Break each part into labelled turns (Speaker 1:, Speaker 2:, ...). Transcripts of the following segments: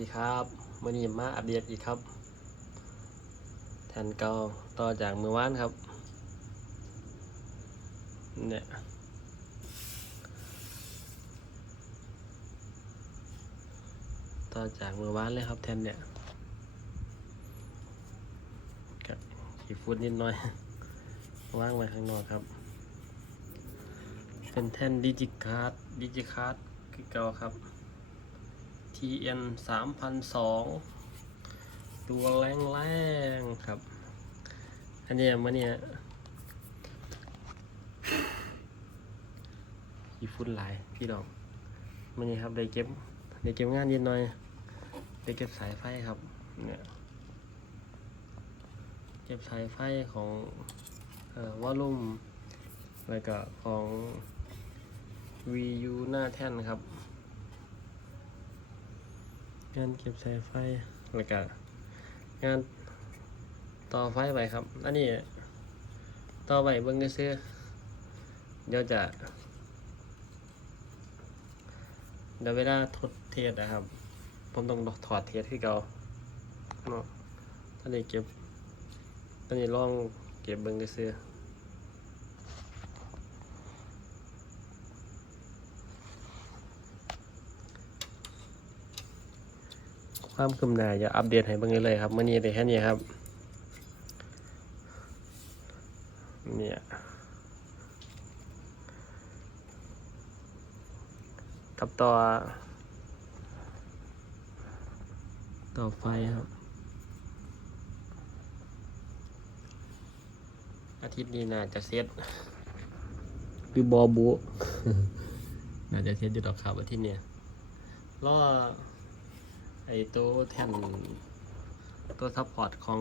Speaker 1: ดีครับมื่อนี้มาอัปเดตอีกครับแทนเก่าต่อจากเมื่อวานครับ เนี่ยต่อจากเมื่อวานเลยครับแทนเนี่ยกับขีฟุตนิดหน่อย ว่างไว้ข้างนอกครับ เป็นแท่นดิจิคาร์ดดิจิคาร์ดคือเก่าครับ TN 3 0 0ตัวแรงแรงๆครับ อันนี้มันเนี่ยอีฟุ้นหลายพี่ดอกมันนี่ครับได้เก็บได้เก็บงานนิดหน่อยได้เก็บสายไฟครับเนี่ยเก็บสายไฟของอ่อวอลลุ่มแล้วก็ของ VU หน้าแท่นครับ งานเก็บสายไฟแล้วก็งานต่อไฟไปครับ อันนี้ ต่อไปเบิ้งซื้อเดี๋ยวจะเดี๋ยวเวลาทดเทสนะครับ ผมต้องถอดเทสที่เก่าเนาะตอนนี้เก็บตอนนี้ลองเก็บเบิ้งซื้อ ความคืบหน้าจะอัปเดตให้เบิ่งเลยครับเมื่อนี้ได้แค่นี้ครับเนี่ยกับต่อ ต่อไฟครับ อาทิตย์นี้น่าจะเสร็จหรือบอบุน่าจะเสร็จอยู่ดอกครับอาทิตย์เนี้ยรอ ไอตัวแท่นตัวซัพพอร์ตของ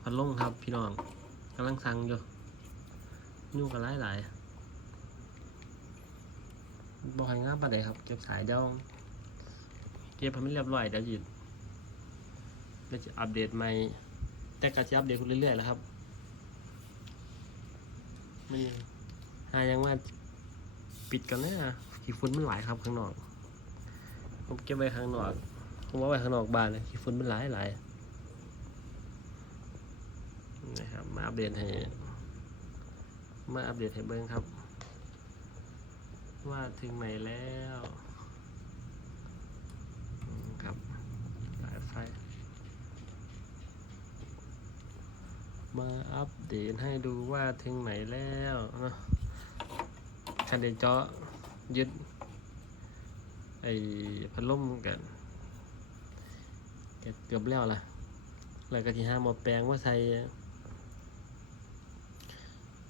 Speaker 1: พัดลมครับพี่น้องกำลังสั่งอยู่ยุ่งกันหลายหลายบอกให้งามปานใดครับ เก็บสายเดี๋ยวเก็บให้มันเรียบร้อยเดี๋ยวหยุดเดี๋ยวจะอัปเดตใหม่ แต่ก็จะอัปเดตคุณเรื่อยๆแล้วครับไม่หายังว่าปิดกันเลยนะขี้ฝุ่นมันหลายครับข้างนอก ผมเก็บไว้ข้างนอก ผมว่าไว้ข้างนอกบ้านเลยขี้ฝุ่นมันหลายหลายนะครับมาอัปเดตให้มาอัปเดตให้เบิ้งครับ ว่าถึงไหนแล้วครับสายไฟ มาอัปเดตให้ดูว่าถึงไหนแล้วนะคันเดจาะยึด ไอ้พัดลมกันเกือบแล้วล่ะแล้วก็ที่ห้าหมอแปลงมาใส่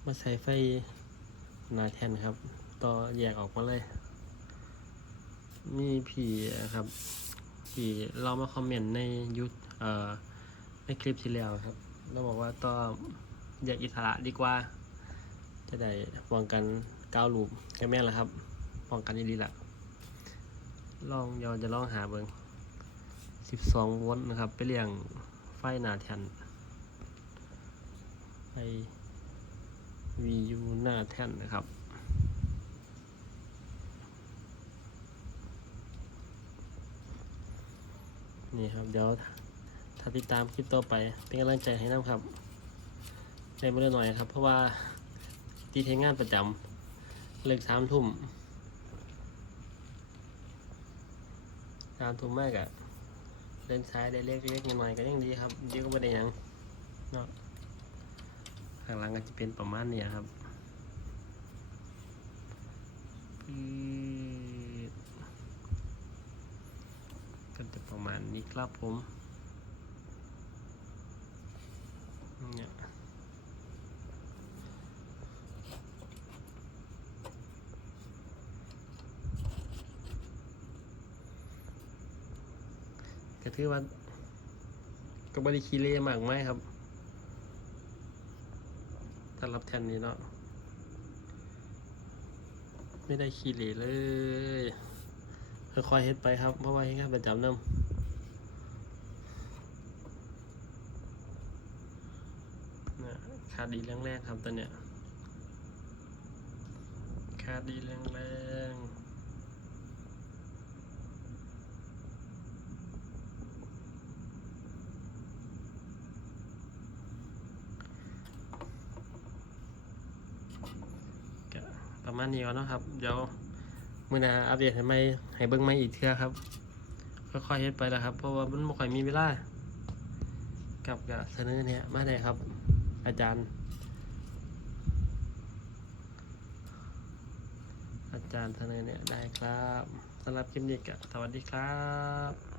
Speaker 1: มาใส่ไฟนาแทนครับ ต่อแยกออกมาเลย มีผีครับผีเรามาคอมเมนต์ในยุทธเอ่อในคลิปที่แล้วครับ เราบอกว่าต่อแยกอิสระดีกว่า จะได้ป้องกันก้าวลูปแค่แม่ละครับ ป้องกันดีๆละ ลองยอนจะลองหาเบิง12 โวลต์นะครับ ไปเรียงไฟหน้าแท่นไฟ VU หน้าแท่นนะครับนี่ครับ เดี๋ยวถ้าติดตามคลิปต่อไป เป็นกำลังใจให้น้ำครับใจมาเรื่อยหน่อยครับ เพราะว่าที่ใช้งานประจำเลิกสามทุ่มามทุ่มมากอะเดินซ้ายได้เล็กเล็กๆหน่อยๆก็ยังดีครับเยอะก็ไม่ได้ยังเนาะข้างหลังก็จะเป็นประมาณนี้ครับก็จะประมาณนี้ครับผมเนี่ย ก็ถือว่าก็บริคีเล่มากไหมครับถ้ารับแทนนี้เนาะไม่ได้คีเล่เลยค่อยๆเฮ็ดไปครับ เพราะว่าเฮ็ดงานประจำนำนะขาดดีแรงๆครับตอนเนี้ยขาดดีแรงๆ ประมาณนี้ก่อนนะครับ เดี๋ยวมื้อหน้าอัปเดตให้ใหม่ให้เบิ่งใหม่อีกเทื่อครับค่อยๆเฮ็ดไปแล้วครับ เพราะว่ามันบ่ค่อยมีเวลากับกะเสนอเนี่ยมาได้ครับ อาจารย์ อาจารย์เสนอเนี่ยได้ครับสำหรับคลิปนี้ก็สวัสดีครับ